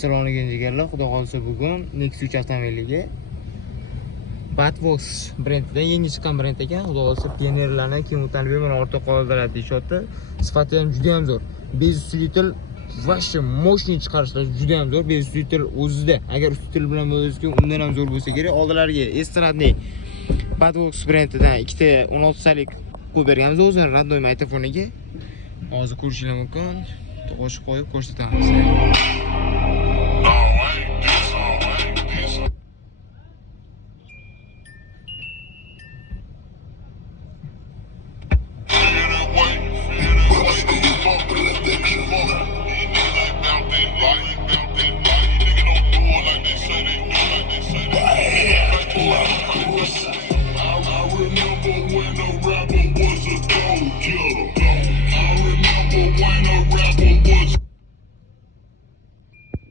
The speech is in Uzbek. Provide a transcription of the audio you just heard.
Assalomu alaykum jigarlar, xudo xolisa bugun Nexus 3 avtomobiliga Batvox brendidan yangi chiqqan brend ekan. Xudo xolisa pionerlarni kim o'tanib mana ortda qoldiradi deyishyapti. Sifati ham juda ham zo'r. 500 litr vashi moshni chiqarishlar juda ham zo'r. 500 litr o'zida. Agar ustitil bilan bo'lsa, undan ham zo'r bo'lsa kerak. Oldilariga estradniy Batvox brendidan ikkita 16 salik qo'yib berganmiz o'zini randomiy aytafoniga. Hozir ko'rishingiz mumkin. To'g'ri qo'yib ko'rsatamiz.